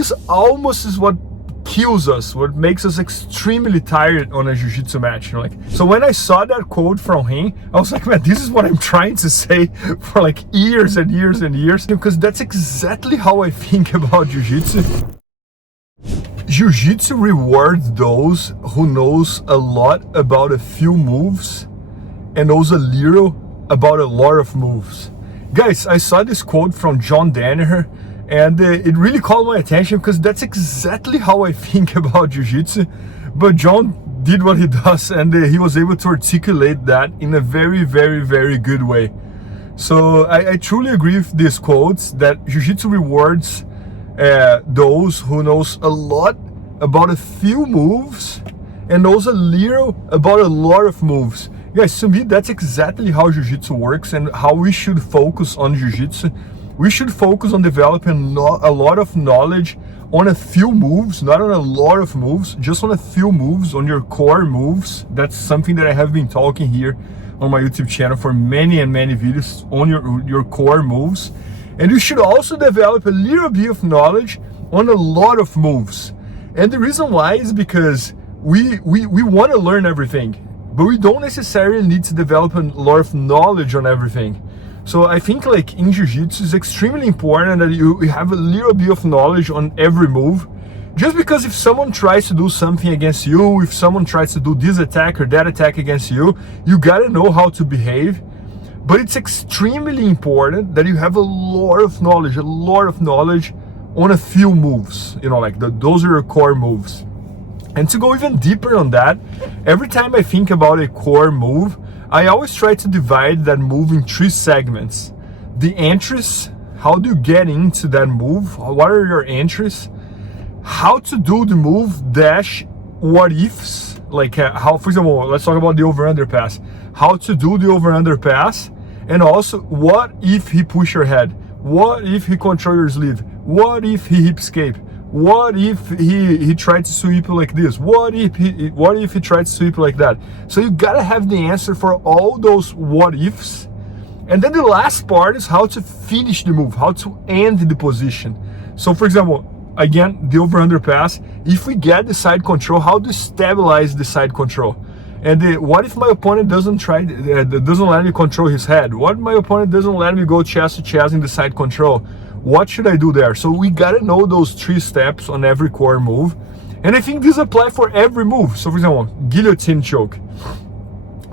this almost is what kills us, what makes us extremely tired on a jiu-jitsu match, you know, like. So when I saw that quote from him, I was like, man, this is what I'm trying to say for like years and years and years, because that's exactly how I think about jiu-jitsu. Jiu-jitsu rewards those who knows a lot about a few moves and knows a little about a lot of moves. Guys, I saw this quote from John Danaher, and it really called my attention because that's exactly how I think about jiu-jitsu. But John did what he does, and he was able to articulate that in a very, very, very good way. So I truly agree with these quotes that jiu-jitsu rewards those who knows a lot about a few moves and knows a little about a lot of moves. Guys, to me, that's exactly how jiu-jitsu works and how we should focus on jiu-jitsu. We should focus on developing a lot of knowledge on a few moves, not on a lot of moves, just on a few moves, on your core moves. That's something that I have been talking here on my YouTube channel for many and many videos, on your core moves. And you should also develop a little bit of knowledge on a lot of moves. And the reason why is because we want to learn everything, but we don't necessarily need to develop a lot of knowledge on everything. So I think like in jiu-jitsu, it's extremely important that you have a little bit of knowledge on every move. Just because if someone tries to do something against you, if someone tries to do this attack or that attack against you, you gotta know how to behave. But it's extremely important that you have a lot of knowledge on a few moves, you know, like those are your core moves. And to go even deeper on that, every time I think about a core move, I always try to divide that move in 3 segments. The entries, how do you get into that move? What are your entries? How to do the move dash what ifs, like how, for example, let's talk about the over-under pass. How to do the over-under pass, and also what if he push your head? What if he control your sleeve? What if he hip escape? What if he tried to sweep you like this? What if he tried to sweep you like that? So you gotta have the answer for all those what ifs. And then the last part is how to finish the move, how to end the position. So for example, again, the over-under pass, if we get the side control, how to stabilize the side control. And what if my opponent doesn't let me control his head? What if my opponent doesn't let me go chest to chest in the side control? What should I do there? So we gotta know those 3 steps on every core move. And I think this applies for every move. So for example, guillotine choke.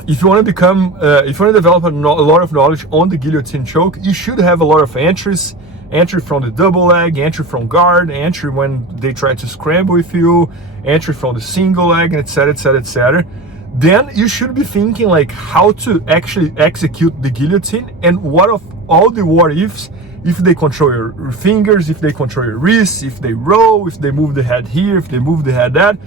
If you want to become, if you want to develop a lot of knowledge on the guillotine choke, you should have a lot of entries. Entry from the double leg, entry from guard, entry when they try to scramble with you, entry from the single leg, etc, etc, etc. Then you should be thinking like how to actually execute the guillotine and what of all the what ifs. If they control your fingers, if they control your wrists, if they roll, if they move the head here, if they move the head that.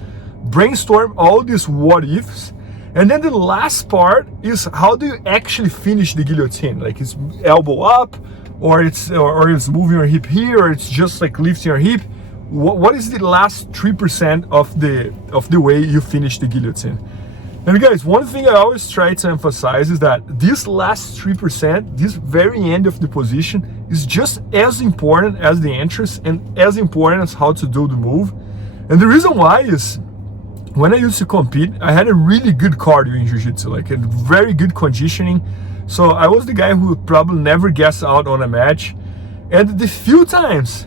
Brainstorm all these what ifs. And then the last part is how do you actually finish the guillotine? Like it's elbow up, or it's moving your hip here, or it's just like lifting your hip. What is the last 3% of the way you finish the guillotine? And guys, one thing I always try to emphasize is that this last 3%, this very end of the position, is just as important as the entrance and as important as how to do the move. And the reason why is, when I used to compete, I had a really good cardio in jiu-jitsu, like a very good conditioning. So I was the guy who would probably never gas out on a match. And the few times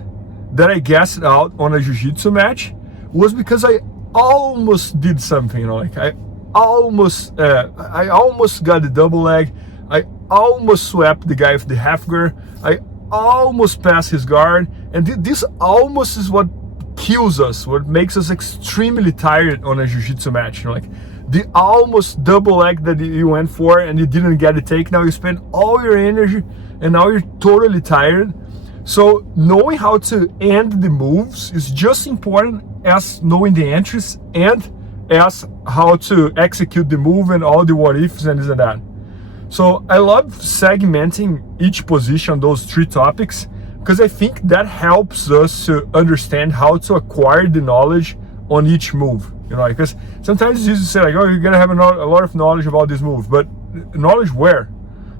that I gassed out on a jiu-jitsu match was because I almost did something, you know, like I almost got the double leg, I almost swept the guy with the half guard, I almost passed his guard, and this almost is what kills us, what makes us extremely tired on a jiu-jitsu match, you know, like the almost double leg that you went for and you didn't get the take. Now you spend all your energy and now you're totally tired. So knowing how to end the moves is just important as knowing the entries and as how to execute the move and all the what ifs and this and that. So I love segmenting each position, those 3 topics, because I think that helps us to understand how to acquire the knowledge on each move. You know, because sometimes it's easy to say like, oh, you're gonna have a lot of knowledge about this move, but knowledge where?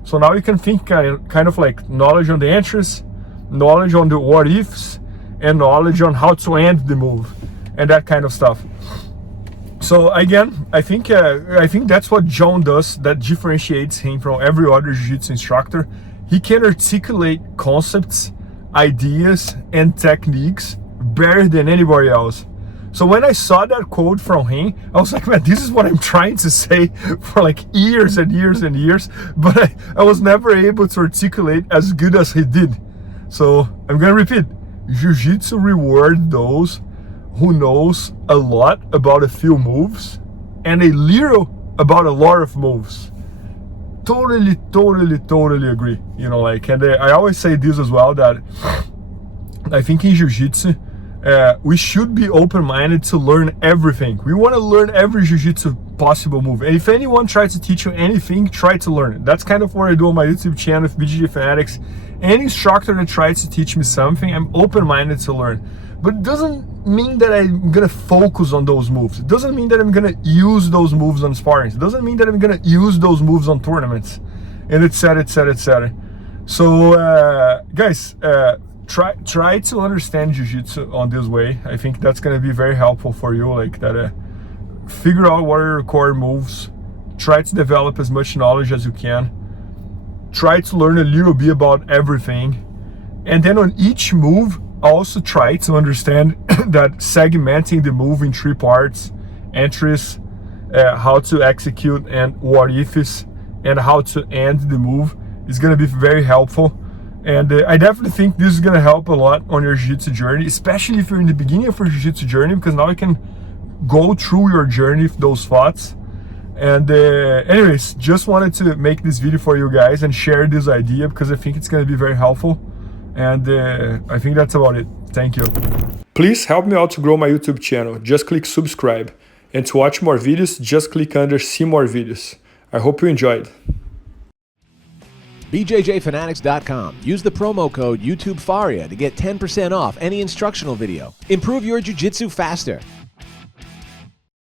So now you can think kind of like knowledge on the entries, knowledge on the what ifs, and knowledge on how to end the move and that kind of stuff. So again, I think that's what John does that differentiates him from every other jiu-jitsu instructor. He can articulate concepts, ideas, and techniques better than anybody else. So when I saw that quote from him, I was like, man, this is what I'm trying to say for like years and years and years, but I was never able to articulate as good as he did. So I'm gonna repeat, jiu-jitsu reward those who knows a lot about a few moves and a little about a lot of moves. Totally agree. You know, like, and I always say this as well, that I think in jiu-jitsu, we should be open-minded to learn everything. We want to learn every jiu-jitsu possible move. And if anyone tries to teach you anything, try to learn it. That's kind of what I do on my YouTube channel with IBJJF Fanatics. Any instructor that tries to teach me something, I'm open-minded to learn. But it doesn't mean that I'm gonna focus on those moves. It doesn't mean that I'm gonna use those moves on sparring. It doesn't mean that I'm gonna use those moves on tournaments, and etc, etc, etc. So guys, try to understand jiu-jitsu on this way. I think that's gonna be very helpful for you. Like that, figure out what are your core moves. Try to develop as much knowledge as you can. Try to learn a little bit about everything, and then on each move, also try to understand that segmenting the move in 3 parts, entries, how to execute, and what ifs, and how to end the move is going to be very helpful. And I definitely think this is going to help a lot on your jiu-jitsu journey, especially if you're in the beginning of your jiu-jitsu journey, because now you can go through your journey with those thoughts. And anyways, just wanted to make this video for you guys and share this idea because I think it's going to be very helpful. And I think that's about it. Thank you. Please help me out to grow my YouTube channel. Just click subscribe. And to watch more videos, just click under see more videos. I hope you enjoyed. BJJFanatics.com. Use the promo code YouTubeFaria to get 10% off any instructional video. Improve your jiu-jitsu faster.